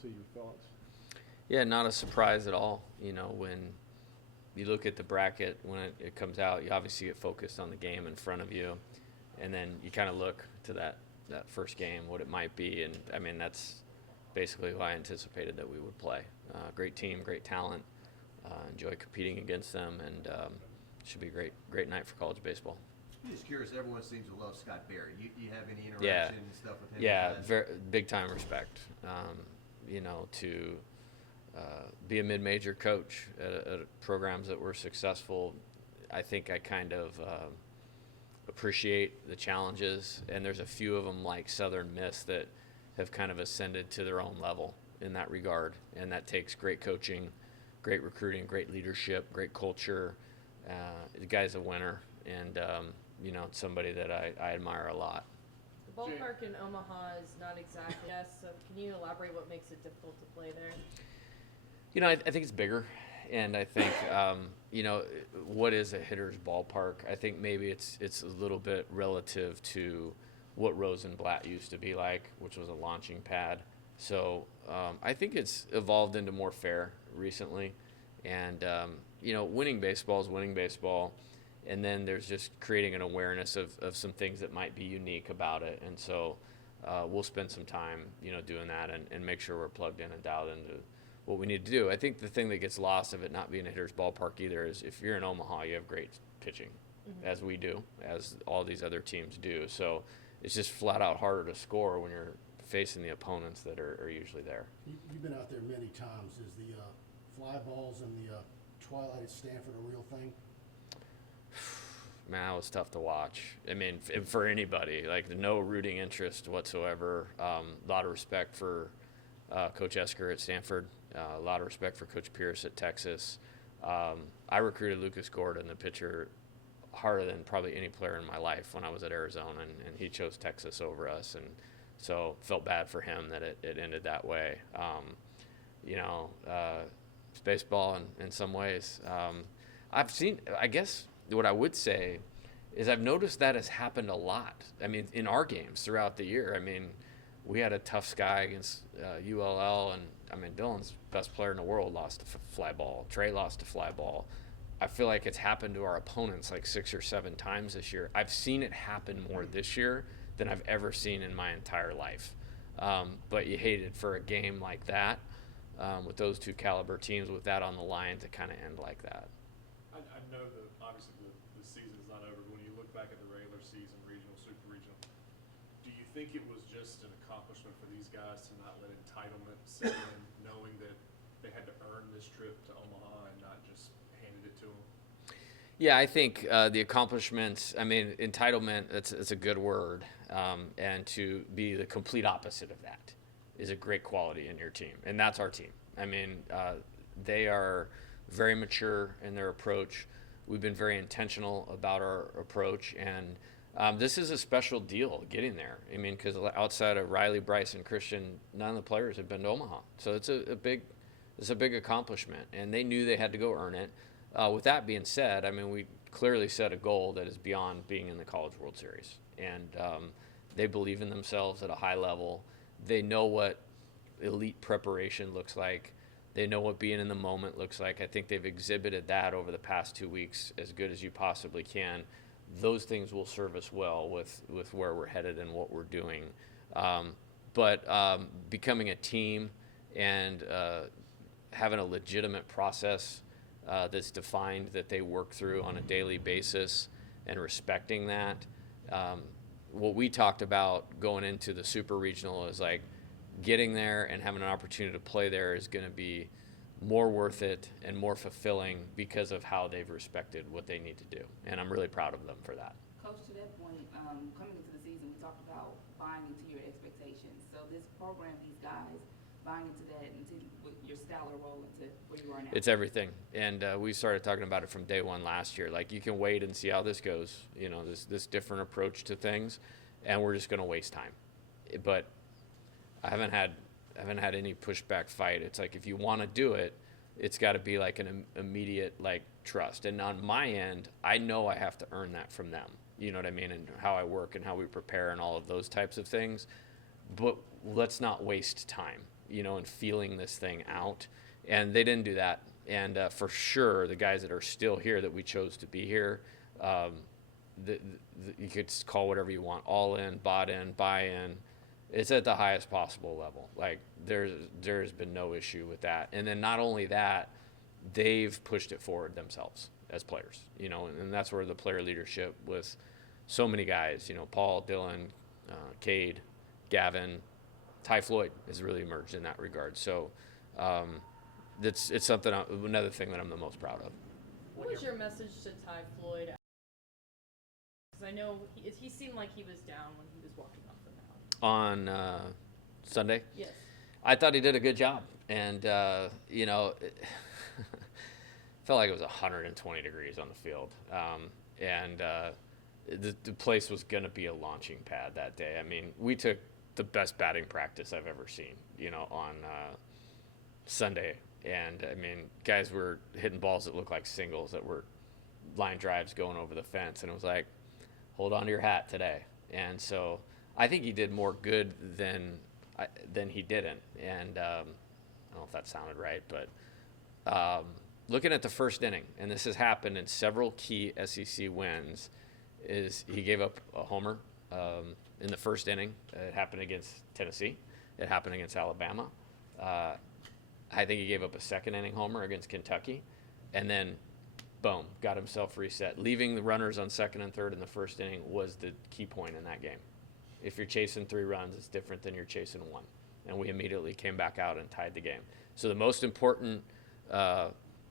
see your thoughts. Yeah, not a surprise at all. When you look at the bracket, when it comes out, you obviously get focused on the game in front of you, and then you kind of look to that first game, what it might be, and I mean that's basically who I anticipated that we would play. Great team, great talent. Enjoy competing against them, and should be a great night for college baseball. I'm just curious. Everyone seems to love Scott Barry. You have any Yeah. interaction and stuff with him? Yeah, very big time respect. To be a mid-major coach at programs that were successful, I think I kind of appreciate the challenges, and there's a few of them like Southern Miss that have kind of ascended to their own level in that regard, and that takes great coaching, great recruiting, great leadership, great culture. The guy's a winner, and somebody that I admire a lot. The ballpark in Omaha is not exactly yes, so can you elaborate what makes it difficult to play there? I think it's bigger, and I think what is a hitter's ballpark? I think maybe it's a little bit relative to what Rosenblatt used to be like, which was a launching pad. So I think it's evolved into more fair recently, and winning baseball is winning baseball, and then there's just creating an awareness of some things that might be unique about it, and so we'll spend some time doing that and make sure we're plugged in and dialed into what we need to do. I think the thing that gets lost of it not being a hitter's ballpark either is if you're in Omaha, you have great pitching, as we do, as all these other teams do. So it's just flat out harder to score when you're facing the opponents that are usually there. You've been out there many times. Is the fly balls and the twilight at Stanford a real thing? Man, that was tough to watch. I mean, for anybody, like no rooting interest whatsoever. A lot of respect for Coach Esker at Stanford. A lot of respect for Coach Pierce at Texas. I recruited Lucas Gordon, the pitcher, harder than probably any player in my life when I was at Arizona, and he chose Texas over us, and so felt bad for him that it ended that way. It's baseball in some ways. I've seen, I guess what I would say is I've noticed that has happened a lot. I mean, in our games throughout the year. I mean, we had a tough sky against ULL, and I mean, Dylan's best player in the world lost a fly ball. Trey lost a fly ball. I feel like it's happened to our opponents like 6 or 7 times this year. I've seen it happen more this year than I've ever seen in my entire life. But you hate it for a game like that, with those two caliber teams, with that on the line to kind of end like that. I know that obviously the season's not over, but when you look back at the regular season, regional, super regional, do you think it was just an accomplishment for these guys to not let entitlement set in, knowing that they had to earn this trip to Omaha and not just handed it to them? Yeah, I think the accomplishments, I mean, entitlement, it's a good word, and to be the complete opposite of that is a great quality in your team, and that's our team. I mean, they are very mature in their approach. We've been very intentional about our approach, and this is a special deal getting there. I mean, because outside of Riley, Bryce, and Christian, none of the players have been to Omaha, so it's a big accomplishment, and they knew they had to go earn it. With that being said, I mean, we clearly set a goal that is beyond being in the College World Series, and they believe in themselves at a high level. They know what elite preparation looks like. They know what being in the moment looks like. I think they've exhibited that over the past 2 weeks as good as you possibly can. Those things will serve us well with where we're headed and what we're doing. But becoming a team and having a legitimate process that's defined, that they work through on a daily basis, and respecting that. What we talked about going into the super regional is like getting there and having an opportunity to play there is going to be more worth it and more fulfilling because of how they've respected what they need to do. And I'm really proud of them for that. Coach, to that point, coming into the season, we talked about buying into your expectations. So this program, these guys, buying into that, into your stellar role into where you are now. It's everything. And we started talking about it from day one last year. Like, you can wait and see how this goes, this different approach to things, and we're just going to waste time. But I haven't had any pushback fight. It's like, if you want to do it, it's got to be like an immediate trust. And on my end, I know I have to earn that from them. You know what I mean? And how I work and how we prepare and all of those types of things. But let's not waste time. and feeling this thing out. And they didn't do that. And for sure, the guys that are still here that we chose to be here, you could call whatever you want, all in, bought in, buy in. It's at the highest possible level. Like there's been no issue with that. And then not only that, they've pushed it forward themselves as players, and that's where the player leadership with so many guys, Paul, Dylan, Cade, Gavin, Ty Floyd has really emerged in that regard. So it's something, another thing that I'm the most proud of. What was your message to Ty Floyd? Because I know he seemed like he was down when he was walking off the mound. On Sunday? Yes. I thought he did a good job. And, felt like it was 120 degrees on the field. The place was going to be a launching pad that day. I mean, we took the best batting practice I've ever seen, on Sunday. And, I mean, guys were hitting balls that looked like singles that were line drives going over the fence. And it was like, hold on to your hat today. And so I think he did more good than he didn't. And I don't know if that sounded right, but looking at the first inning, and this has happened in several key SEC wins, is he gave up a homer in the first inning. It happened against Tennessee. It happened against Alabama. I think he gave up a second inning homer against Kentucky, and then boom, got himself reset. Leaving the runners on second and third in the first inning was the key point in that game. If you're chasing 3 runs, it's different than you're chasing 1. And we immediately came back out and tied the game. So the most important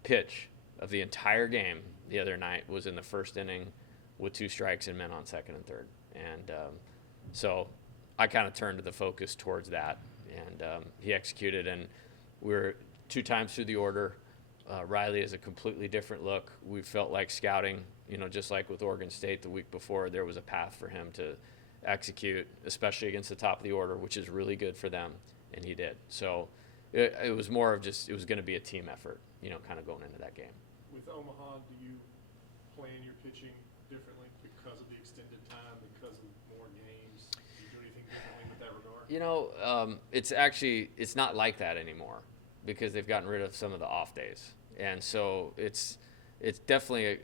pitch of the entire game the other night was in the first inning with 2 strikes and men on second and third. And so I kind of turned the focus towards that, and he executed. And we were 2 times through the order. Riley is a completely different look. We felt like scouting, just like with Oregon State the week before, there was a path for him to execute, especially against the top of the order, which is really good for them, and he did. So it was more of just, it was going to be a team effort, kind of going into that game. With Omaha, do you plan your pitching differently because of the extended time, because of more games? Do you do anything differently with that regard? It's not like that anymore because they've gotten rid of some of the off days. And so it's definitely,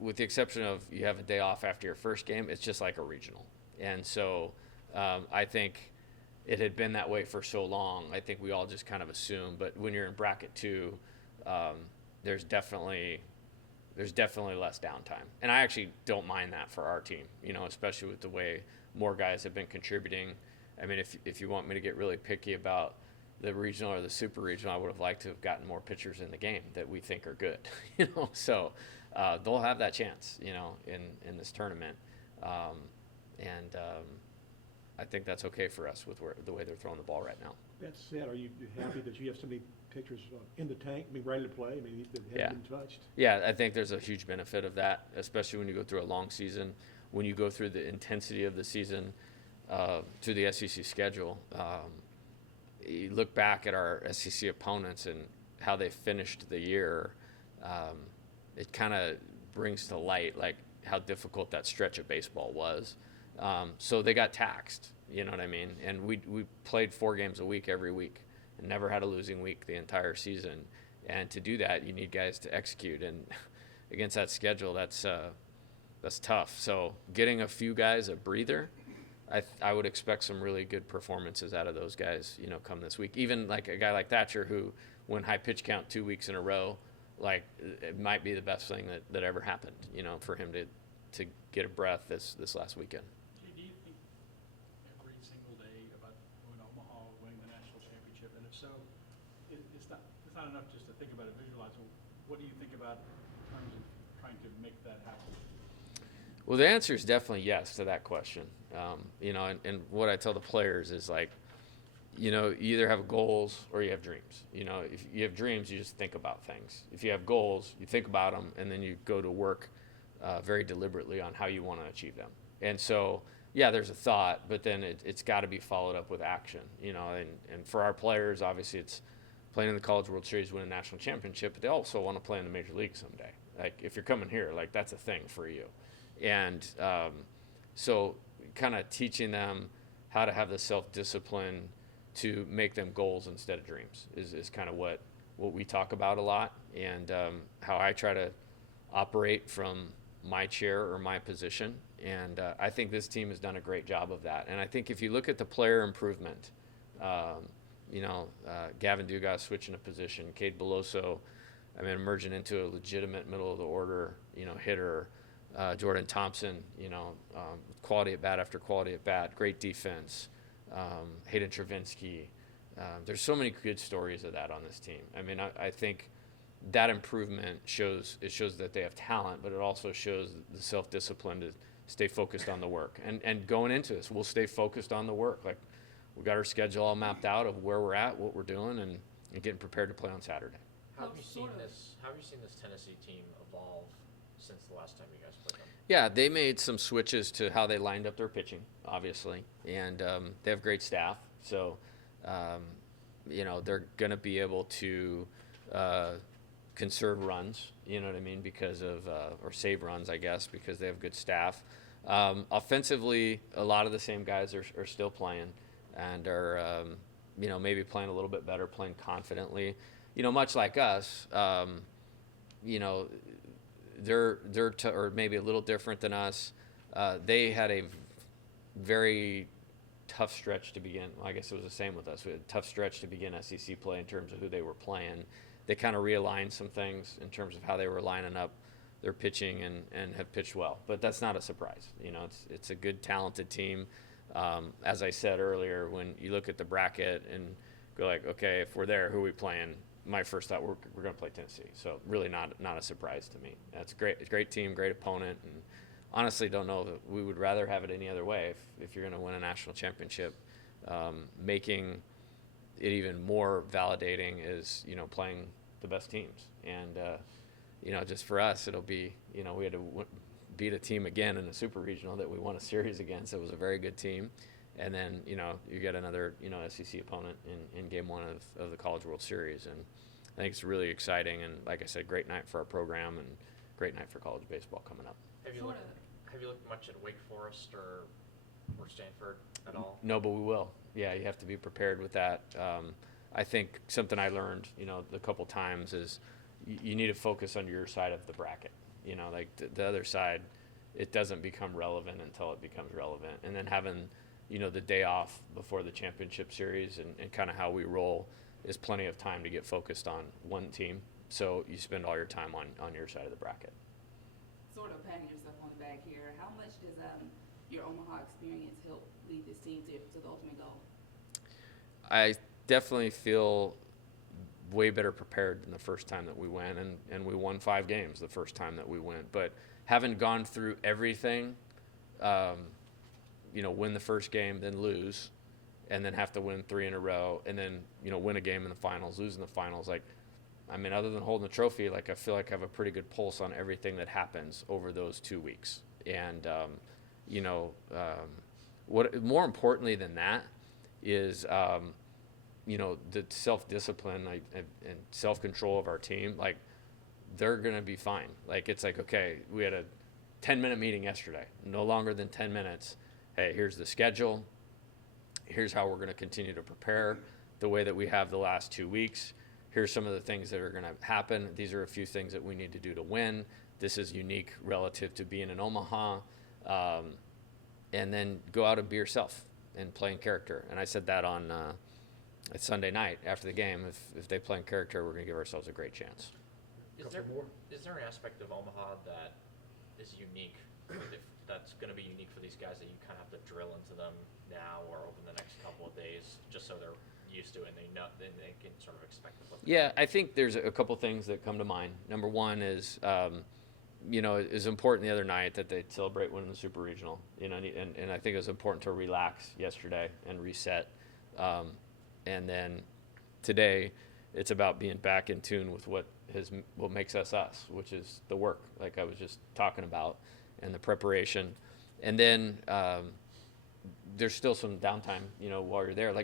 with the exception of you have a day off after your first game, it's just like a regional. And so I think it had been that way for so long. I think we all just kind of assume. But when you're in bracket 2, there's definitely less downtime. And I actually don't mind that for our team, especially with the way more guys have been contributing. I mean, if you want me to get really picky about the regional or the super regional, I would have liked to have gotten more pitchers in the game that we think are good, So they'll have that chance, in this tournament. I think that's okay for us with the way they're throwing the ball right now. That said, are you happy that you have so many pitchers in the tank, ready to play? I mean, that haven't been touched. Yeah, I think there's a huge benefit of that, especially when you go through a long season, when you go through the intensity of the season, through the SEC schedule. You look back at our SEC opponents and how they finished the year, it kind of brings to light like how difficult that stretch of baseball was. So they got taxed, you know what I mean? And we played 4 games a week every week and never had a losing week the entire season. And to do that, you need guys to execute. And against that schedule, that's tough. So getting a few guys a breather, I would expect some really good performances out of those guys, come this week. Even like a guy like Thatcher who went high pitch count 2 weeks in a row, like it might be the best thing that ever happened, for him to get a breath this last weekend. Do you think every single day about going to Omaha, winning the national championship? And if so, it's not enough just to think about it, visualize it. What do you think about in terms of trying to make that happen? Well, the answer is definitely yes to that question. And what I tell the players is like, you either have goals or you have dreams. If you have dreams, you just think about things. If you have goals, you think about them, and then you go to work very deliberately on how you want to achieve them. And so, yeah, there's a thought, but then it's got to be followed up with action. And for our players, obviously, it's playing in the College World Series, win a national championship, but they also want to play in the Major League someday. Like, if you're coming here, like, that's a thing for you. And so kind of teaching them how to have the self-discipline to make them goals instead of dreams is kind of what we talk about a lot, and how I try to operate from my chair or my position. And I think this team has done a great job of that. And I think if you look at the player improvement, Gavin Guidry switching a position, Cade Beloso, emerging into a legitimate middle of the order, hitter, Jordan Thompson, quality at bat after quality at bat, great defense, Hayden Travinsky. There's so many good stories of that on this team. I think that improvement shows that they have talent, but it also shows the self-discipline to stay focused on the work. And going into this, we'll stay focused on the work. Like, we got our schedule all mapped out of where we're at, what we're doing, and getting prepared to play on Saturday. How have you seen this Tennessee team evolve since the last time you guys played them? Yeah, they made some switches to how they lined up their pitching, obviously, and they have great staff. So, they're going to be able to conserve runs, because of, or save runs, I guess, because they have good staff. Offensively, a lot of the same guys are still playing and are, maybe playing a little bit better, playing confidently. Much like us, they're or maybe a little different than us. They had a very tough stretch to begin. Well, I guess it was the same with us. We had a tough stretch to begin SEC play in terms of who they were playing. They kind of realigned some things in terms of how they were lining up their pitching and have pitched well. But that's not a surprise. It's a good, talented team. As I said earlier, when you look at the bracket and go like, okay, if we're there, who are we playing? My first thought, we're going to play Tennessee. So really not a surprise to me. That's great. It's a great team, great opponent, and honestly don't know that we would rather have it any other way. If you're going to win a national championship, making it even more validating is, playing the best teams. And, just for us, it'll be, we had to beat a team again in the Super Regional that we won a series against. It was a very good team. And then, you get another, SEC opponent in game one of the College World Series. And I think it's really exciting. And like I said, great night for our program and great night for college baseball coming up. Have you looked much at Wake Forest or Stanford at all? No, but we will. Yeah, you have to be prepared with that. I think something I learned, a couple times is you need to focus on your side of the bracket. Like the other side, it doesn't become relevant until it becomes relevant. And then having, the day off before the championship series and kind of how we roll is plenty of time to get focused on one team. So you spend all your time on your side of the bracket. Sort of patting yourself on the back here. How much does your Omaha experience help lead this team to the ultimate goal? I definitely feel way better prepared than the first time that we went, and we won 5 games the first time that we went. But having gone through everything, win the first game, then lose, and then have to win 3 in a row, and then, win a game in the finals, lose in the finals. Other than holding the trophy, I feel like I have a pretty good pulse on everything that happens over those 2 weeks. And, what more importantly than that is, the self-discipline and self-control of our team. They're going to be fine. Okay, we had a 10-minute meeting yesterday, no longer than 10 minutes. Hey, here's the schedule. Here's how we're going to continue to prepare the way that we have the last 2 weeks. Here's some of the things that are going to happen. These are a few things that we need to do to win. This is unique relative to being in Omaha. And then go out and be yourself and play in character. And I said that on Sunday night after the game. If they play in character, we're going to give ourselves a great chance. Is there an aspect of Omaha that is unique, that's going to be unique for these guys that you kind of have to drill into them now or over the next couple of days, just so they're used to it and they can sort of expect the flip? Yeah, I think there's a couple things that come to mind. Number one is, it was important the other night that they celebrate winning the Super Regional, and I think it was important to relax yesterday and reset. And then today, it's about being back in tune with what makes us us, which is the work, like I was just talking about, and the preparation. And then there's still some downtime, while you're there.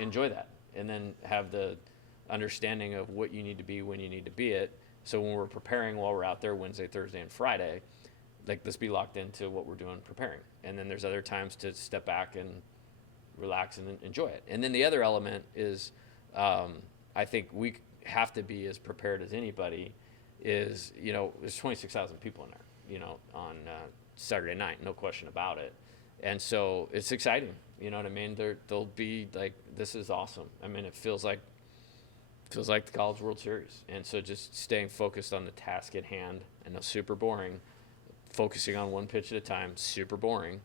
Enjoy that, and then have the understanding of what you need to be when you need to be it. So when we're preparing while we're out there Wednesday, Thursday, and Friday, let's be locked into what we're doing preparing. And then there's other times to step back and relax and enjoy it. And then the other element is, I think we have to be as prepared as anybody. Is, you know, there's 26,000 people in there, you know, on Saturday night, no question about it. And so it's exciting, you know what I mean? They'll be like, this is awesome. I mean, it feels like the College World Series. And so just staying focused on the task at hand. I know, super boring, focusing on one pitch at a time, super boring,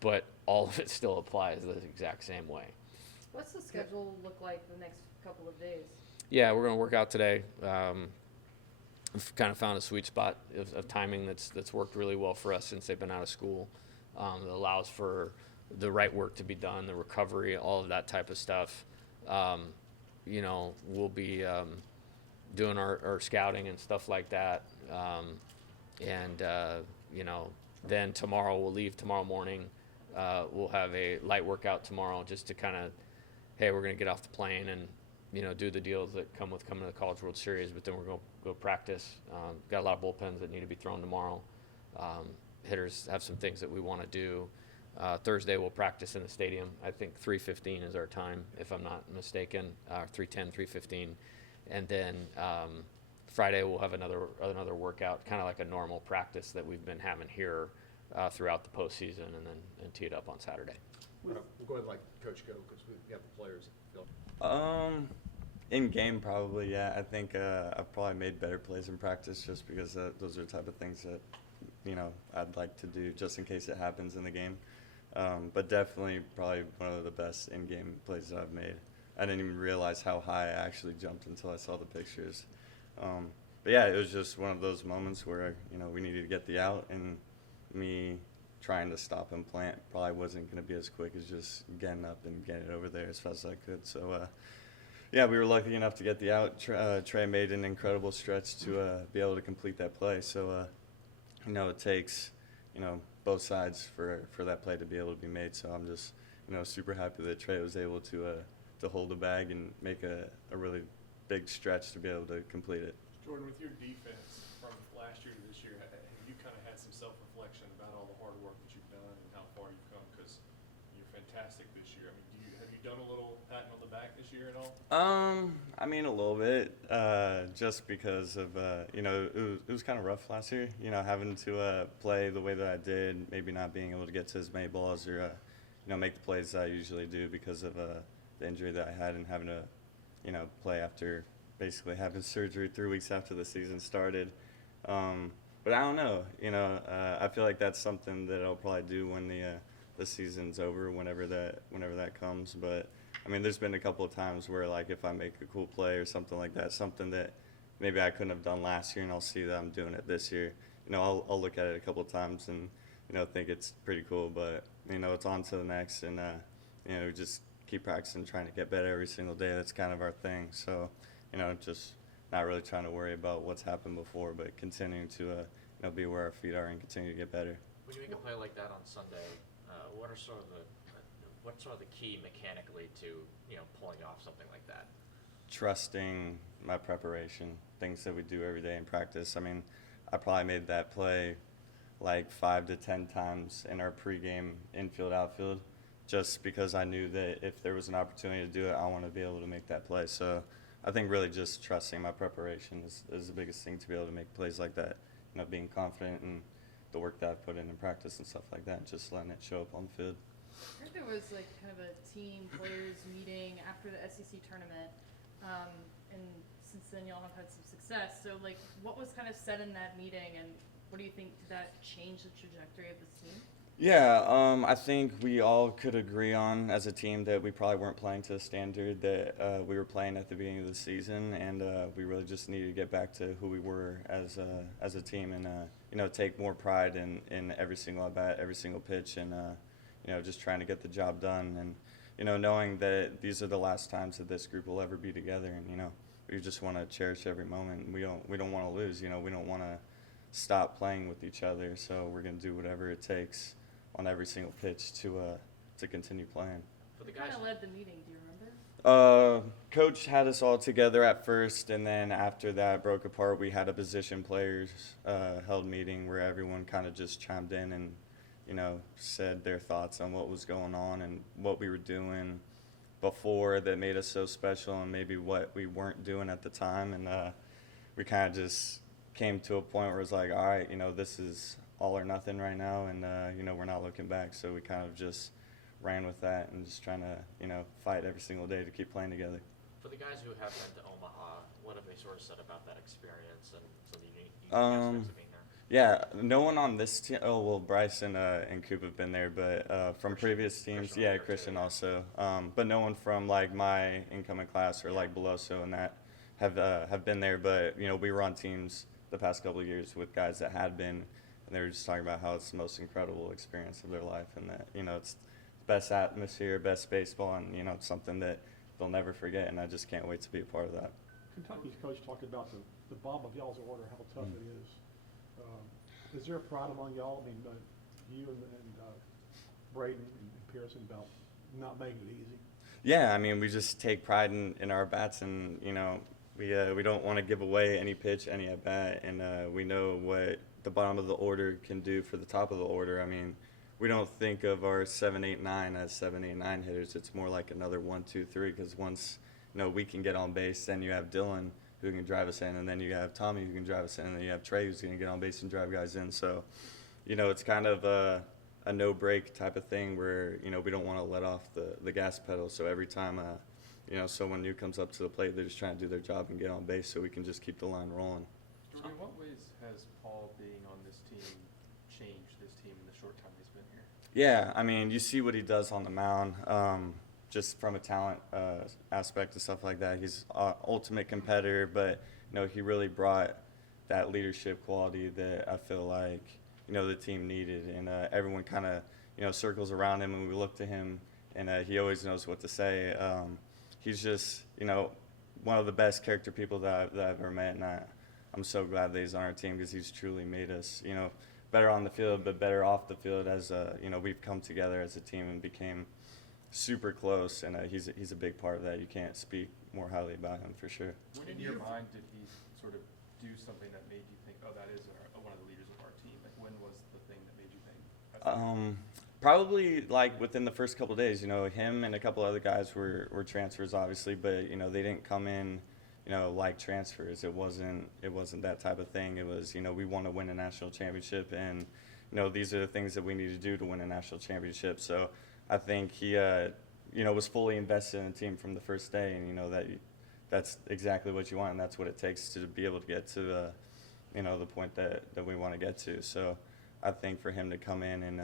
but all of it still applies the exact same way. What's the schedule look like the next couple of days? Yeah, we're going to work out today. We've kind of found a sweet spot of timing that's worked really well for us since they've been out of school. That allows for the right work to be done, the recovery, all of that type of stuff. You know, we'll be doing our scouting and stuff like that. You know, then tomorrow we'll leave tomorrow morning. We'll have a light workout tomorrow just to kind of, hey, we're going to get off the plane and, you know, do the deals that come with coming to the College World Series, but then we're going to go practice. Got a lot of bullpens that need to be thrown tomorrow. Hitters have some things that we want to do. Thursday we'll practice in the stadium. I think 3:15 is our time, if I'm not mistaken, 3:10, 3:15. And then Friday we'll have another workout, kind of like a normal practice that we've been having here throughout the postseason, and then tee it up on Saturday. We'll go ahead and let Coach go because we got the players. In game, probably, yeah. I think I've probably made better plays in practice just because those are the type of things that, you know, I'd like to do just in case it happens in the game. But definitely probably one of the best in-game plays that I've made. I didn't even realize how high I actually jumped until I saw the pictures. But yeah, it was just one of those moments where, you know, we needed to get the out, and me trying to stop and plant probably wasn't going to be as quick as just getting up and getting it over there as fast as I could. So, yeah, we were lucky enough to get the out. Trey made an incredible stretch to be able to complete that play. So, you know, it takes, you know, both sides for that play to be able to be made. So I'm just, you know, super happy that Trey was able to hold the bag and make a really big stretch to be able to complete it. Jordan, with your defense from last year to this year, have you kind of had some self-reflection about all the hard work that you've done and how far you've come? Because you're fantastic this year. I mean, have you done a little patting on the back this year at all? I mean, a little bit, just because of, you know, it was kind of rough last year, you know, having to play the way that I did, maybe not being able to get to as many balls or, you know, make the plays that I usually do because of the injury that I had and having to, you know, play after basically having surgery 3 weeks after the season started. But I don't know, you know, I feel like that's something that I'll probably do when the season's over, whenever that comes. But I mean, there's been a couple of times where, like, if I make a cool play or something like that, something that maybe I couldn't have done last year, and I'll see that I'm doing it this year, you know, I'll look at it a couple of times and, you know, think it's pretty cool. But, you know, it's on to the next, and, you know, just keep practicing, trying to get better every single day. That's kind of our thing. So, you know, just not really trying to worry about what's happened before, but continuing to, you know, be where our feet are and continue to get better. When you make a play like that on Sunday, what are sort of the key mechanically to, you know, pulling off something like that? Trusting my preparation, things that we do every day in practice. I mean, I probably made that play like 5 to 10 times in our pregame infield, outfield, just because I knew that if there was an opportunity to do it, I want to be able to make that play. So I think really just trusting my preparation is the biggest thing to be able to make plays like that. You know, being confident in the work that I've put in practice and stuff like that, and just letting it show up on the field. I heard there was like kind of a team players meeting after the SEC tournament, and since then y'all have had some success. So like, what was kind of said in that meeting, and what do you think, did that change the trajectory of this team? Yeah, I think we all could agree on as a team that we probably weren't playing to the standard that we were playing at the beginning of the season, and we really just needed to get back to who we were as a team, and you know, take more pride in every single at bat, every single pitch, and you know, just trying to get the job done, and you know, knowing that these are the last times that this group will ever be together, and you know, we just want to cherish every moment. We don't want to lose. You know, we don't want to stop playing with each other, so we're gonna do whatever it takes on every single pitch to continue playing. For the Who guys, kind of led the meeting, do you remember? Coach had us all together at first, and then after that broke apart, we had a position players held meeting where everyone kind of just chimed in and said their thoughts on what was going on and what we were doing before that made us so special and maybe what we weren't doing at the time. And we kind of just came to a point where it's like, all right, this is all or nothing right now, and we're not looking back. So we kind of just ran with that and just trying to fight every single day to keep playing together. For the guys who have been to Omaha, what have they sort of said about that experience and some of the unique aspects of being there? Yeah, no one on this team. Oh, well, Bryson and Coop have been there, but from previous teams, Christian yeah, was there Christian too, yeah. also. But no one from like my incoming class or like Beloso and that have been there. But we were on teams the past couple of years with guys that had been, and they were just talking about how it's the most incredible experience of their life, and that it's the best atmosphere, best baseball, and it's something that they'll never forget. And I just can't wait to be a part of that. Kentucky's coach talked about the bomb of y'all's order, how tough it is. Is there a pride among y'all? I mean, you and Braden and Pearson about not making it easy? Yeah, I mean, we just take pride in our bats, and we don't want to give away any pitch, any at bat, and we know what the bottom of the order can do for the top of the order. I mean, we don't think of our 7, 8, 9 as 7, 8, 9 hitters. It's more like another 1, 2, 3, because once we can get on base, then you have Dylan who can drive us in, and then you have Tommy who can drive us in, and then you have Trey who's going to get on base and drive guys in. So, it's kind of a no-break type of thing where, we don't want to let off the gas pedal. So every time, someone new comes up to the plate, they're just trying to do their job and get on base so we can just keep the line rolling. In what ways has Paul being on this team changed this team in the short time he's been here? Yeah, I mean, you see what he does on the mound, just from a talent aspect and stuff like that. He's ultimate competitor, but he really brought that leadership quality that I feel like the team needed, and everyone kind of circles around him, and we look to him, and he always knows what to say. He's just one of the best character people that I've ever met, and I'm so glad that he's on our team because he's truly made us better on the field, but better off the field as we've come together as a team and became super close, and he's a big part of that. You can't speak more highly about him for sure. When in your mind did he sort of do something that made you think, oh, that is one of the leaders of our team? Like, when was the thing that made you think? Probably like within the first couple of days. Him and a couple other guys were transfers, obviously, but they didn't come in like transfers. It wasn't that type of thing. It was we want to win a national championship, and these are the things that we need to do to win a national championship. So I think he was fully invested in the team from the first day, and that's exactly what you want, and that's what it takes to be able to get to the point that we want to get to. So I think for him to come in and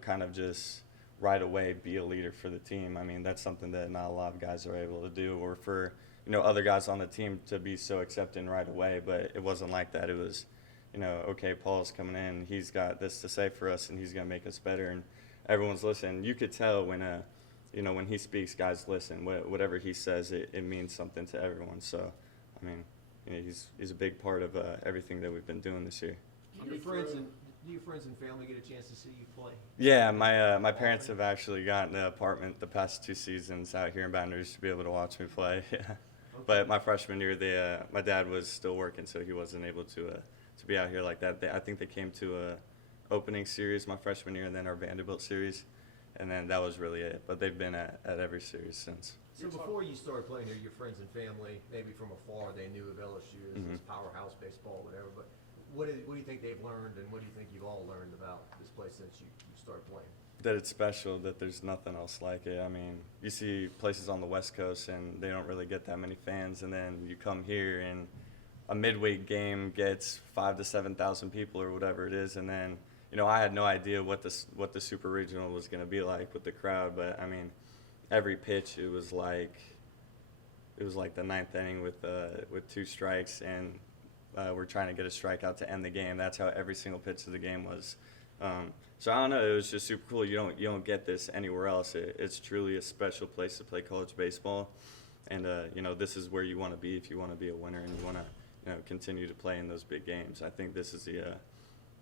kind of just right away be a leader for the team, I mean, that's something that not a lot of guys are able to do, or for other guys on the team to be so accepting right away. But it wasn't like that. It was okay, Paul's coming in, he's got this to say for us, and he's going to make us better, and everyone's listening. You could tell when when he speaks, guys listen. Whatever he says, it means something to everyone. So I mean, he's a big part of everything that we've been doing this year. Do your friends and family get a chance to see you play? Yeah, my parents have actually gotten an apartment the past 2 seasons out here in Baton Rouge to be able to watch me play. Yeah. Okay. But my freshman year, my dad was still working, so he wasn't able to be out here like that. I think they came to a opening series my freshman year, and then our Vanderbilt series, and then that was really it. But they've been at every series since. So before you started playing here, your friends and family, maybe from afar, they knew of LSU as this powerhouse baseball, whatever. But what do you think they've learned, and what do you think you've all learned about this place since you started playing? That it's special, that there's nothing else like it. I mean, you see places on the West Coast, and they don't really get that many fans, and then you come here, and a midweek game gets 5,000 to 7,000 people or whatever it is, and then I had no idea what the Super Regional was going to be like with the crowd, but I mean, every pitch it was like the 9th inning with 2 strikes, and we're trying to get a strikeout to end the game. That's how every single pitch of the game was. So I don't know. It was just super cool. You don't get this anywhere else. It's truly a special place to play college baseball, and this is where you want to be if you want to be a winner and you want to continue to play in those big games. I think this is the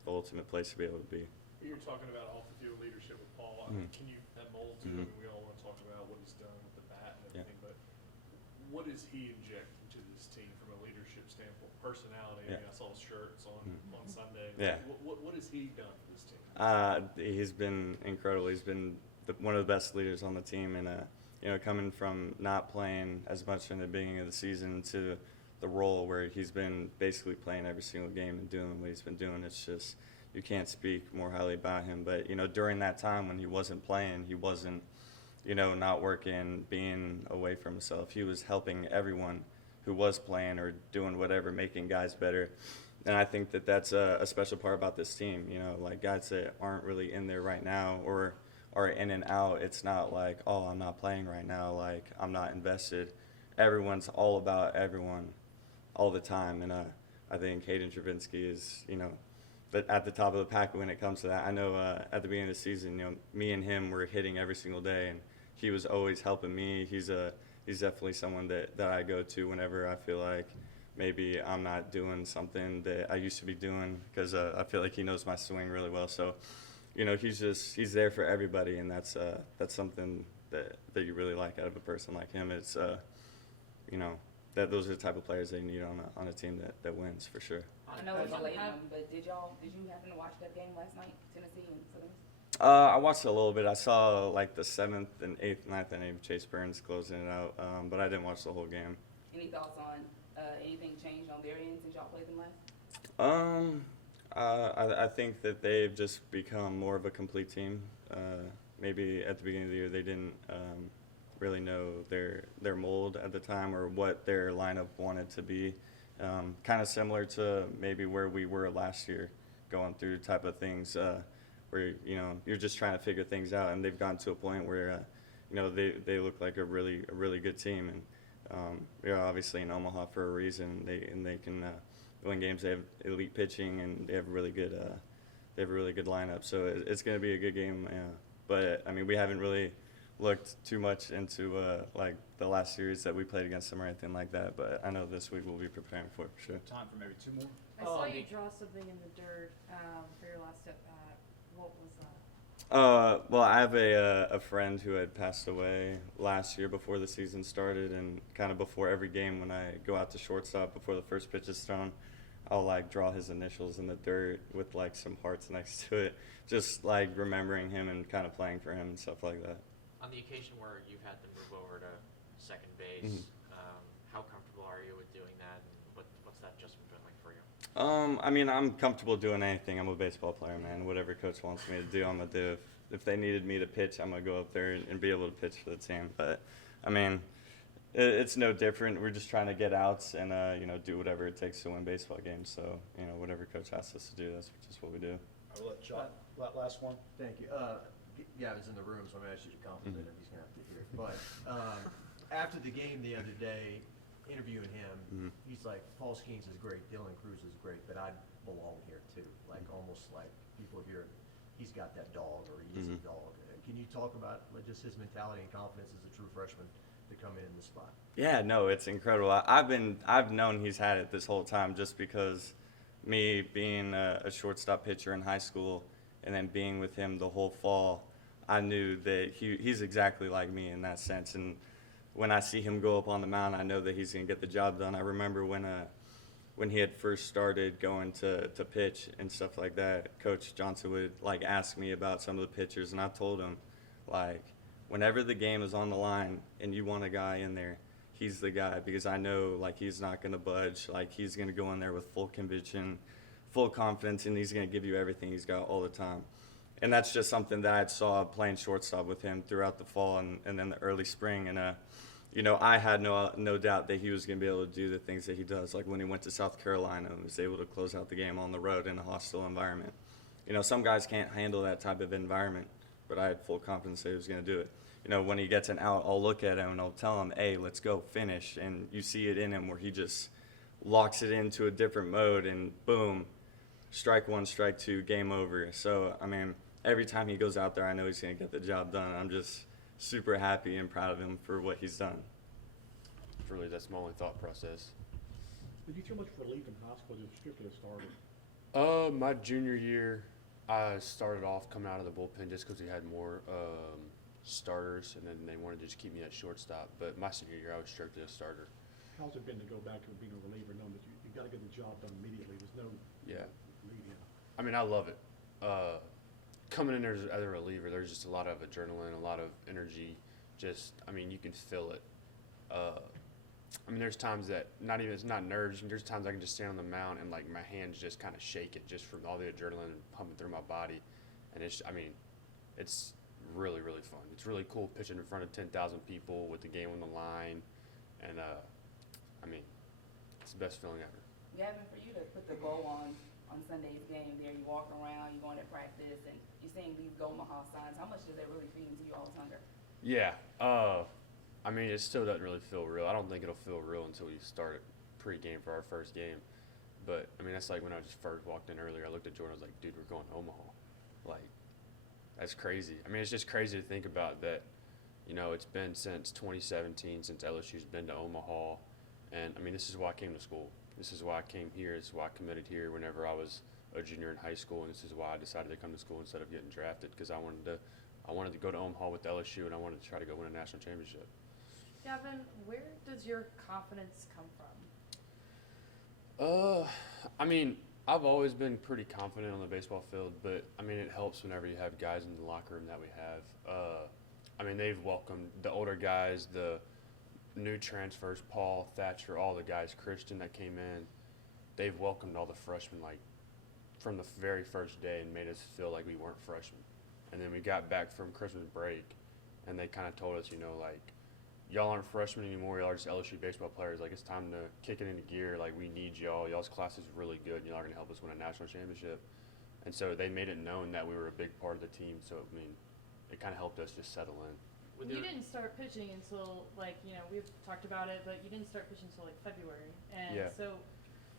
ultimate place to be able to be. You're talking about off the field leadership with Paul. Can you that mold too? I mean, we all want to talk about what he's done with the bat and everything, but what does he inject into this team from a leadership standpoint, personality? I mean, I saw his shirts on Sunday. Yeah. What has he done for this team? He's been incredible. He's been one of the best leaders on the team, and coming from not playing as much in the beginning of the season to the role where he's been basically playing every single game and doing what he's been doing, it's just you can't speak more highly about him. But during that time when he wasn't playing, he wasn't not working, being away from himself. He was helping everyone who was playing or doing whatever, making guys better. And I think that that's a special part about this team. Like guys that aren't really in there right now or are in and out, it's not like, oh, I'm not playing right now, like I'm not invested. Everyone's all about everyone all the time. And I think Hayden Travinsky is, at the top of the pack when it comes to that. I know at the beginning of the season, me and him were hitting every single day, and he was always helping me. He's definitely someone that I go to whenever I feel like maybe I'm not doing something that I used to be doing, because I feel like he knows my swing really well. So, he's there for everybody, and that's something that you really like out of a person like him. It's that those are the type of players they need on a team that wins for sure. I know it's late on, but did you happen to watch that game last night, Tennessee and Southern Miss? I watched it a little bit. I saw like the 7th and 8th, 9th inning, Chase Burns closing it out, but I didn't watch the whole game. Any thoughts on anything changed on their end since y'all played them last? I think that they've just become more of a complete team. Maybe at the beginning of the year they didn't really know their mold at the time or what their lineup wanted to be. Kind of similar to maybe where we were last year, going through type of things where you're just trying to figure things out, and they've gotten to a point where they look like a really good team, and obviously in Omaha for a reason. They can win games. They have elite pitching, and they have a really good lineup. So it's going to be a good game. But I mean, we haven't really looked too much into like the last series that we played against them or anything like that. But I know this week we'll be preparing for sure. Time for maybe 2 more. I saw you draw something in the dirt for your last at bat. What was that? Well, I have a friend who had passed away last year before the season started, and kind of before every game when I go out to shortstop before the first pitch is thrown, I'll like draw his initials in the dirt with like some hearts next to it, just like remembering him and kind of playing for him and stuff like that. On the occasion where you've had to move over to second base, how comfortable are you with doing that, and what's that adjustment been like for you? I mean, I'm comfortable doing anything. I'm a baseball player, man. Whatever coach wants me to do, I'm gonna do. If they needed me to pitch, I'm gonna go up there and be able to pitch for the team. But I mean, it's no different. We're just trying to get outs and do whatever it takes to win baseball games. So whatever coach asks us to do, that's just what we do. I will let John, last one. Thank you. Gavin's in the room, so I'm gonna ask you to compliment him. He's gonna have to hear it. But after the game the other day, interviewing him, he's like, Paul Skeens is great, Dylan Cruz is great, but I belong here too. Like almost like people here, he's got that dog or he is a dog. Can you talk about just his mentality and confidence as a true freshman to come in the spot? Yeah, no, it's incredible. I've known he's had it this whole time, just because me being a shortstop pitcher in high school and then being with him the whole fall, I knew that he's exactly like me in that sense. And when I see him go up on the mound, I know that he's going to get the job done. I remember when he had first started going to pitch and stuff like that, Coach Johnson would like ask me about some of the pitchers, and I told him, like, whenever the game is on the line and you want a guy in there, he's the guy, because I know like he's not going to budge. Like he's going to go in there with full conviction, full confidence, and he's going to give you everything he's got all the time. And that's just something that I saw playing shortstop with him throughout the fall and then the early spring. And I had no doubt that he was going to be able to do the things that he does. Like when he went to South Carolina and was able to close out the game on the road in a hostile environment. Some guys can't handle that type of environment, but I had full confidence that he was going to do it. When he gets an out, I'll look at him and I'll tell him, hey, let's go, finish. And you see it in him where he just locks it into a different mode, and boom, strike one, strike two, game over. So, I mean, every time he goes out there, I know he's going to get the job done. I'm just super happy and proud of him for what he's done. Really, that's my only thought process. Did you feel much relief in high school just strictly started? My junior year, I started off coming out of the bullpen just because we had more starters, and then they wanted to just keep me at shortstop. But my senior year, I was strictly a starter. How's it been to go back to being a reliever, knowing that you got to get the job done immediately? There's no Yeah. lead in. I mean, I love it. Coming in there as a reliever, there's just a lot of adrenaline, a lot of energy. I mean, you can feel it. I mean, there's times that it's not nerves. There's times I can just stand on the mound and like my hands just kind of shake it just from all the adrenaline pumping through my body. And it's really, really fun. It's really cool pitching in front of 10,000 people with the game on the line. And, I mean, it's the best feeling ever. Gavin, for you to put the bow on Sunday's game there, you walk around, you going to practice, and you're seeing these Go Omaha signs, how much does that really feed into you all's hunger? Yeah. I mean, it still doesn't really feel real. I don't think it'll feel real until we start pregame for our first game. But, I mean, that's like when I just first walked in earlier. I looked at Jordan, I was like, dude, we're going to Omaha. Like, that's crazy. I mean, it's just crazy to think about that. You know, it's been since 2017 since LSU's been to Omaha. And, I mean, this is why I came to school. This is why I came here. This is why I committed here whenever I was a junior in high school. And this is why I decided to come to school instead of getting drafted, because I wanted to go to Omaha with LSU, and I wanted to try to go win a national championship. Gavin, where does your confidence come from? I mean, I've always been pretty confident on the baseball field, but I mean, it helps whenever you have guys in the locker room that we have. I mean, they've welcomed the older guys, the new transfers, Paul, Thatcher, all the guys, Christian that came in. They've welcomed all the freshmen like from the very first day and made us feel like we weren't freshmen. And then we got back from Christmas break, and they kind of told us, you know, like, y'all aren't freshmen anymore. Y'all are just LSU baseball players. Like, it's time to kick it into gear. Like, we need y'all. Y'all's class is really good. Y'all are going to help us win a national championship. And so they made it known that we were a big part of the team. So, I mean, it kind of helped us just settle in. You didn't start pitching until, like, you know, we've talked about it, but you didn't start pitching until, like, February. And Yeah. so,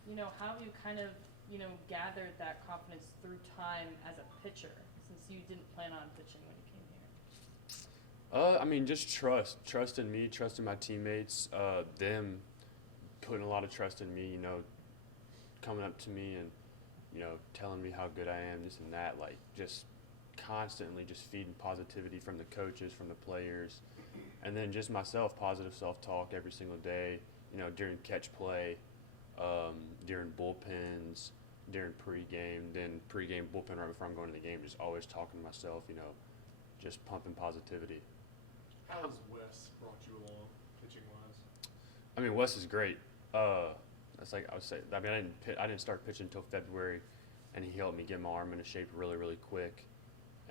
you know, how have you kind of, you know, gathered that confidence through time as a pitcher, since you didn't plan on pitching when you came here? I mean, just trust in me, trust in my teammates, them putting a lot of trust in me, you know, coming up to me and, you know, telling me how good I am, this and that, like, just constantly just feeding positivity from the coaches, from the players, and then just myself, positive self-talk every single day, you know, during catch play, during bullpens, during pregame, then pregame bullpen right before I'm going to the game, just always talking to myself, you know, just pumping positivity. How has Wes brought you along, pitching-wise? I mean, Wes is great. That's like I would say. I mean, I didn't start pitching until February, and he helped me get my arm into shape really, really quick.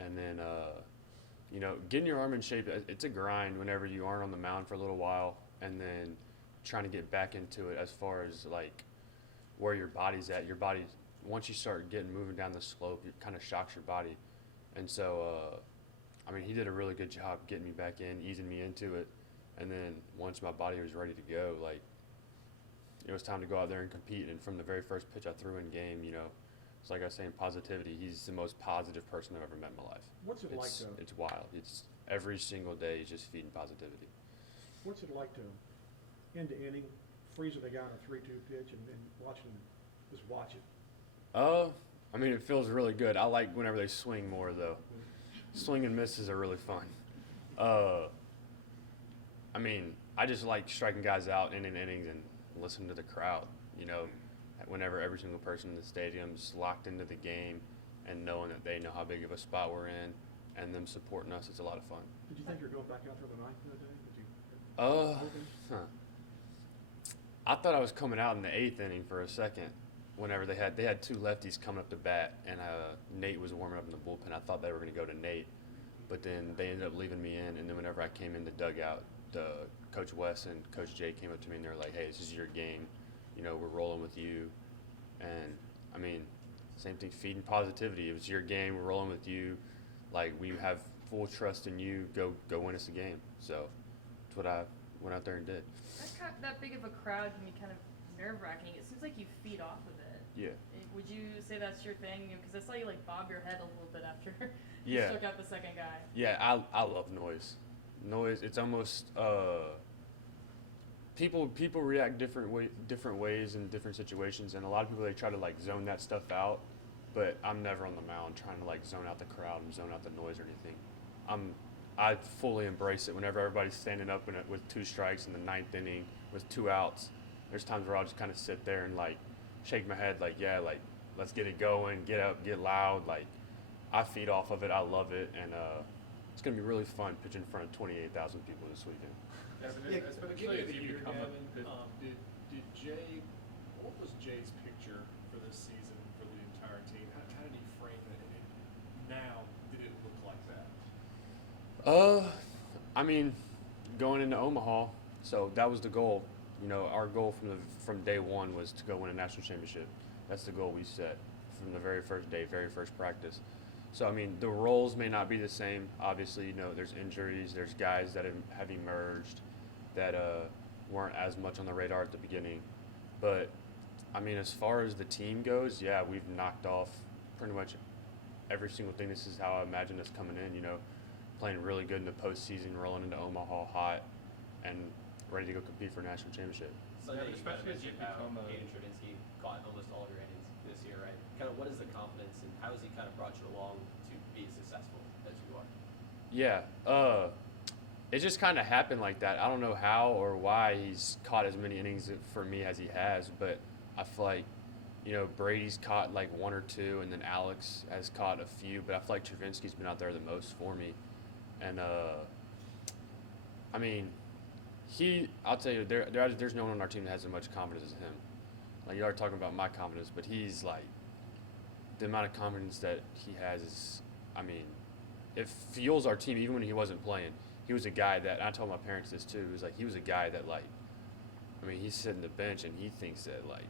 And then, you know, getting your arm in shape, it's a grind whenever you aren't on the mound for a little while, and then trying to get back into it as far as like where your body's at. Your body, once you start moving down the slope, it kind of shocks your body. And so, I mean, he did a really good job getting me back in, easing me into it. And then once my body was ready to go, like, it was time to go out there and compete. And from the very first pitch I threw in game, you know, it's like I was saying, positivity. He's the most positive person I've ever met in my life. What's it like to? It's wild. It's every single day he's just feeding positivity. What's it like to end the inning, freezing the guy on a 3-2 pitch, and then watch it? I mean, it feels really good. I like whenever they swing more, though. Swing and misses are really fun. I mean, I just like striking guys out in innings and listening to the crowd, you know, whenever every single person in the stadium's locked into the game and knowing that they know how big of a spot we're in and them supporting us, it's a lot of fun. Did you think you were going back out there the ninth of the day? Did you? I thought I was coming out in the 8th inning for a second. Whenever they had 2 lefties coming up to bat, and Nate was warming up in the bullpen. I thought they were going to go to Nate, but then they ended up leaving me in. And then whenever I came in the dugout, Coach Wes and Coach Jay came up to me and they were like, "Hey, this is your game. You know, we're rolling with you." And I mean, same thing, feeding positivity. It was your game. We're rolling with you. Like, we have full trust in you. Go win us a game. So that's what I went out there and did. That big of a crowd can be kind of nerve-wracking. It seems like you feed off of it. Yeah. Would you say that's your thing? Because I saw you like bob your head a little bit after you Yeah. struck out the second guy. Yeah, I love noise. Noise. It's almost people react different ways in different situations, and a lot of people, they try to like zone that stuff out. But I'm never on the mound trying to like zone out the crowd and zone out the noise or anything. I fully embrace it whenever everybody's standing up in it with 2 strikes in the 9th inning with 2 outs. There's times where I'll just kind of sit there and like shake my head like, yeah, like let's get it going, get up, get loud. Like I feed off of it. I love it. And it's going to be really fun pitching in front of 28,000 people this weekend. Gavin, especially Beginning of if the you year, become Gavin, a, did Jay, what was Jay's picture for this season for the entire team? How did he frame it? And now, did it look like that? I mean, going into Omaha, so that was the goal. You know, our goal from day one was to go win a national championship. That's the goal we set from the very first day, very first practice. So I mean, the roles may not be the same. Obviously, you know, there's injuries, there's guys that have emerged that weren't as much on the radar at the beginning. But I mean, as far as the team goes, yeah, we've knocked off pretty much every single thing. This is how I imagine us coming in. You know, playing really good in the postseason, rolling into Omaha hot, and ready to go compete for a national championship. Yeah, but especially as you become a Hayden Stravinsky caught almost all of your innings this year, right? Kind of what is the confidence and how has he kind of brought you along to be as successful as you are? Yeah, it just kind of happened like that. I don't know how or why he's caught as many innings for me as he has, but I feel like, you know, Brady's caught like 1 or 2, and then Alex has caught a few, but I feel like Travinsky's been out there the most for me. And, I mean, I'll tell you, there's no one on our team that has as much confidence as him. Like, you are talking about my confidence, but he's like, the amount of confidence that he has is, I mean, it fuels our team even when he wasn't playing. He was a guy that, I told my parents this too, he was a guy that like, I mean, he's sitting the bench and he thinks that like,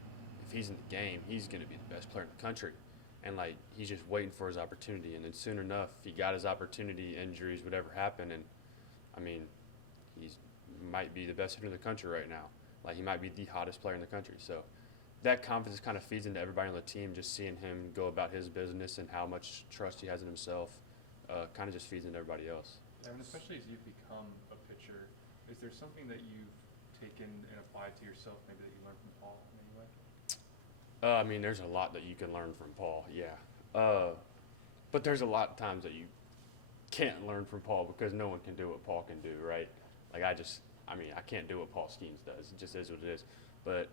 if he's in the game, he's going to be the best player in the country. And like, he's just waiting for his opportunity. And then soon enough, he got his opportunity, injuries, whatever happened. And I mean, he's might be the best hitter in the country right now. Like, he might be the hottest player in the country. So that confidence kind of feeds into everybody on the team, just seeing him go about his business and how much trust he has in himself, kind of just feeds into everybody else. And especially as you become a pitcher, is there something that you've taken and applied to yourself, maybe that you learned from Paul in any way? I mean, there's a lot that you can learn from Paul, yeah. But there's a lot of times that you can't learn from Paul because no one can do what Paul can do, right? Like, I can't do what Paul Skeens does. It just is what it is. But,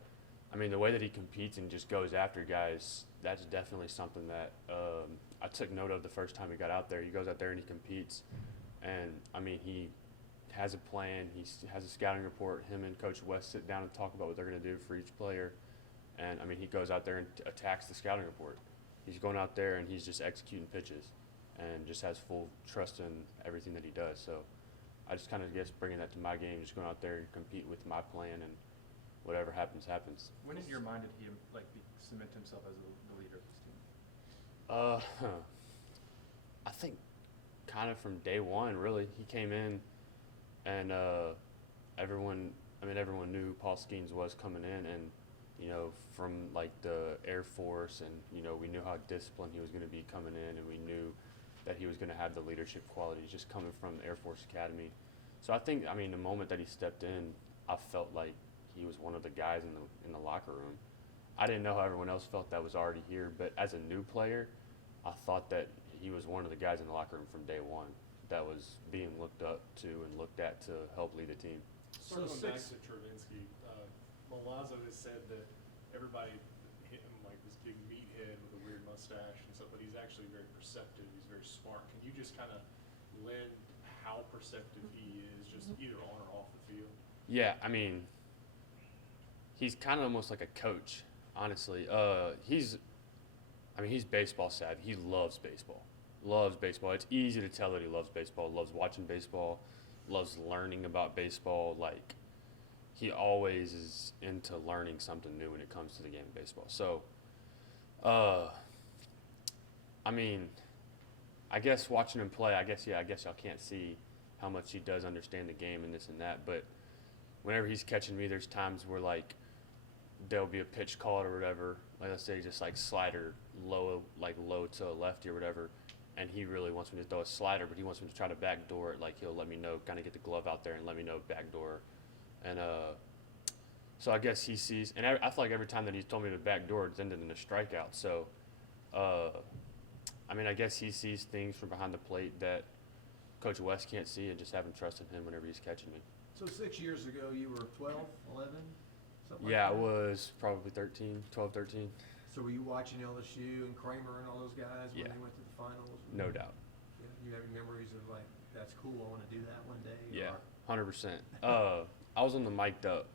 I mean, the way that he competes and just goes after guys, that's definitely something that I took note of the first time he got out there. He goes out there and he competes. And, I mean, he has a plan. He has a scouting report. Him and Coach West sit down and talk about what they're going to do for each player. And, I mean, he goes out there and attacks the scouting report. He's going out there and he's just executing pitches and just has full trust in everything that he does. So I just kind of guess bringing that to my game, just going out there and compete with my plan, and whatever happens, happens. When in your mind did he cement himself as the leader of this team? I think kind of from day one, really. He came in and everyone knew who Paul Skeens was coming in, and you know, from like the Air Force, and you know, we knew how disciplined he was going to be coming in, and we knew that he was going to have the leadership qualities just coming from the Air Force Academy. So I think, I mean, the moment that he stepped in, I felt like he was one of the guys in the locker room. I didn't know how everyone else felt that was already here, but as a new player, I thought that he was one of the guys in the locker room from day one that was being looked up to and looked at to help lead the team. Sort of going back to Travinsky, Milazzo has said that everybody hit him like this big meathead with a weird mustache and stuff, but he's actually very perceptive. He's very smart. Can you just kind of lend how perceptive he is, just either on or off the field? Yeah, I mean, he's kind of almost like a coach, honestly. He's baseball savvy. He loves baseball. Loves baseball. It's easy to tell that he loves baseball, loves watching baseball, loves learning about baseball. Like, he always is into learning something new when it comes to the game of baseball. So, I mean, I guess watching him play, I guess y'all can't see how much he does understand the game and this and that, but whenever he's catching me, there's times where, like, there'll be a pitch called or whatever, like, let's say just, like, slider low to a lefty or whatever, and he really wants me to throw a slider, but he wants me to try to backdoor it. Like, he'll let me know, kind of get the glove out there and let me know backdoor. And so I guess he sees, and I feel like every time that he's told me to backdoor, it's ended in a strikeout. So, I mean, I guess he sees things from behind the plate that Coach West can't see and just having trust in him whenever he's catching me. So 6 years ago, you were 12, 11, something like Yeah, I that? was probably 13, 12, 13. So were you watching LSU and Kramer and all those guys when Yeah. they went to the finals? No doubt. Yeah, you have memories of like, that's cool, I want to do that one day? Yeah, or- 100%. I was on the Mic'd Up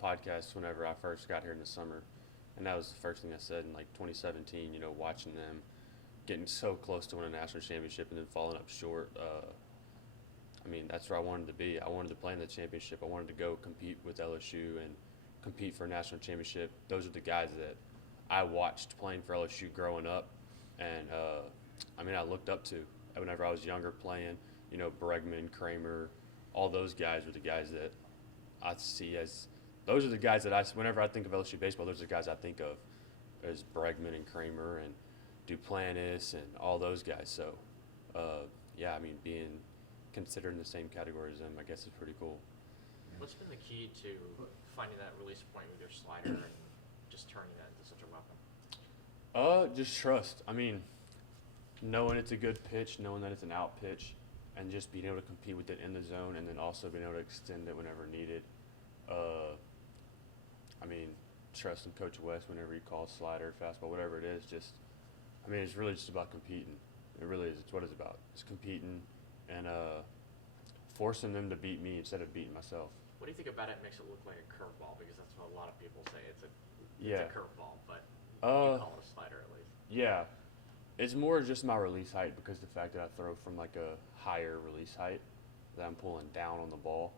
podcast whenever I first got here in the summer, and that was the first thing I said in like 2017. You know, watching them getting so close to winning a national championship and then falling up short. I mean, that's where I wanted to be. I wanted to play in the championship. I wanted to go compete with LSU and compete for a national championship. Those are the guys that I watched playing for LSU growing up, and I mean, I looked up to whenever I was younger playing. You know, Bregman, Kramer, all those guys were the guys that I see as those are the guys that whenever I think of LSU baseball, those are the guys I think of as Bregman and Kramer and Duplantis and all those guys. So, yeah, I mean, being considered in the same category as them, I guess is pretty cool. What's been the key to finding that release point with your slider and just turning that into such a weapon? Just trust. I mean, knowing it's a good pitch, knowing that it's an out pitch, and just being able to compete with it in the zone, and then also being able to extend it whenever needed. I mean, trusting Coach West whenever he calls slider, fastball, whatever it is. Just, I mean, it's really just about competing. It really is. It's what it's about. It's competing and forcing them to beat me instead of beating myself. What do you think about it makes it look like a curveball? Because that's what a lot of people say. It's a Yeah. curveball, but you call it a slider at least. Yeah. It's more just my release height because the fact that I throw from like a higher release height that I'm pulling down on the ball.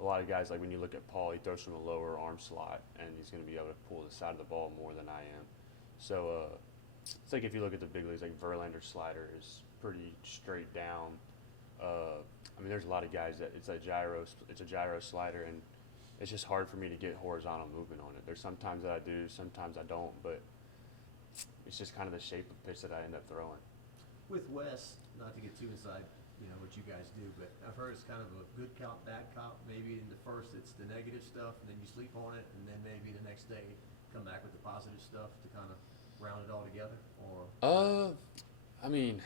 A lot of guys, like when you look at Paul, he throws from a lower arm slot and he's going to be able to pull the side of the ball more than I am. So it's like if you look at the big leagues, like Verlander's slider is pretty straight down. I mean, there's a lot of guys that it's a gyro slider, and it's just hard for me to get horizontal movement on it. There's sometimes that I do, sometimes I don't, but it's just kind of the shape of pitch that I end up throwing. With Wes, not to get too inside, you know, what you guys do, but I've heard it's kind of a good cop, bad cop. Maybe in the first it's the negative stuff, and then you sleep on it, and then maybe the next day come back with the positive stuff to kind of round it all together, or I mean,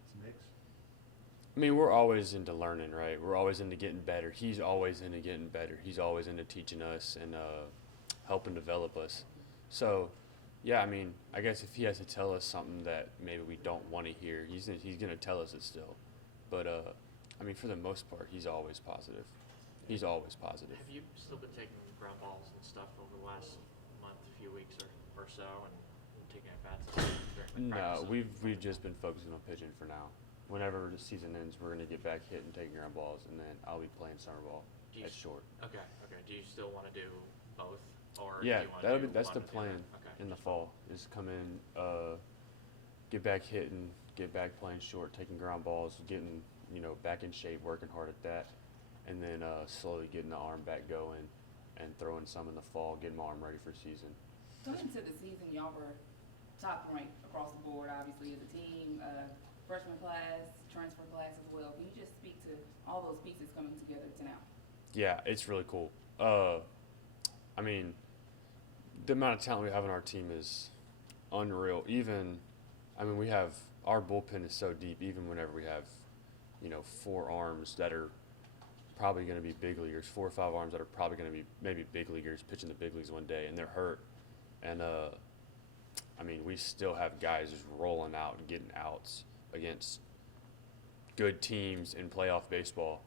it's a mix. I mean, we're always into learning, right? We're always into getting better. He's always into getting better. He's always into teaching us and helping develop us. So, yeah, I mean, I guess if he has to tell us something that maybe we don't want to hear, he's going to tell us it still. But, I mean, for the most part, he's always positive. He's always positive. Have you still been taking ground balls and stuff over the last month, few weeks or so, and taking at bats during the No, practice? we've just been focusing on pitching for now. Whenever the season ends, we're going to get back hitting, taking ground balls, and then I'll be playing summer ball Do you at short. Okay. Do you still want to do both, or Yeah, do you want to do that's one the or the other? plan Okay. in the fall, is come in, get back hitting, get back playing short, taking ground balls, getting, you know, back in shape, working hard at that, and then slowly getting the arm back going and throwing some in the fall, getting my arm ready for season. Coming into the season, y'all were top ranked across the board, obviously, as a team, freshman class, transfer class as well. Can you just speak to all those pieces coming together to now? Yeah, it's really cool. I mean, the amount of talent we have on our team is unreal. Even, I mean, our bullpen is so deep, even whenever we have, you know, 4 arms that are probably going to be big leaguers, 4 or 5 arms that are probably going to be maybe big leaguers pitching the big leagues one day, and they're hurt. And, I mean, we still have guys just rolling out and getting outs against good teams in playoff baseball.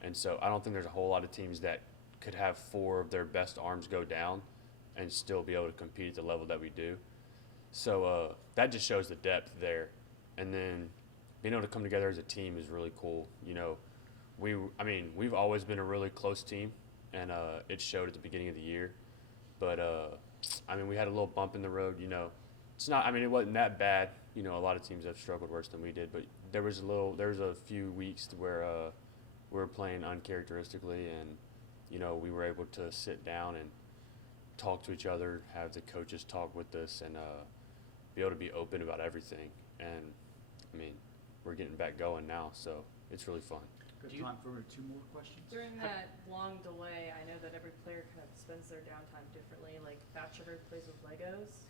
And so I don't think there's a whole lot of teams that could have 4 of their best arms go down and still be able to compete at the level that we do. So that just shows the depth there. And then being able to come together as a team is really cool. You know, we've always been a really close team, and it showed at the beginning of the year. But, I mean, we had a little bump in the road, you know. It wasn't that bad. You know, a lot of teams have struggled worse than we did, but there was a few weeks where we were playing uncharacteristically, and, you know, we were able to sit down and talk to each other, have the coaches talk with us, and be able to be open about everything. And, I mean, we're getting back going now, so it's really fun. Good Do you- time for 2 more questions. During that long delay, I know that every player kind of spends their downtime differently. Like Thatcher plays with Legos.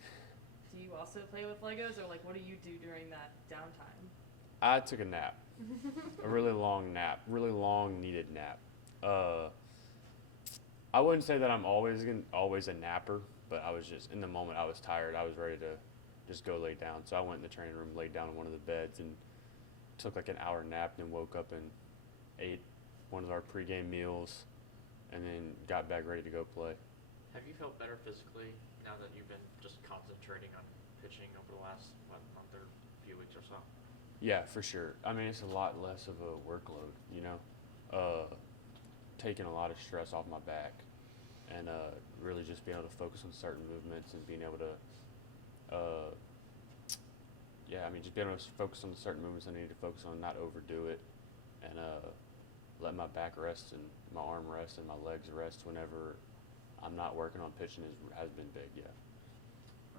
Do you also play with Legos, or like what do you do during that downtime? I took a nap, a really long nap, really long needed nap. I wouldn't say that I'm always a napper, but I was just in the moment. I was tired. I was ready to just go lay down. So I went in the training room, laid down on one of the beds, and took like an hour nap. And woke up and ate one of our pregame meals, and then got back ready to go play. Have you felt better physically now that you've been just concentrating on pitching over the last month or few weeks or so? Yeah, for sure. I mean, it's a lot less of a workload, you know, taking a lot of stress off my back, and really just being able to focus on certain movements and being able to, just being able to focus on the certain movements I need to focus on, not overdo it, and let my back rest and my arm rest and my legs rest whenever I'm not working on pitching has been big, yeah.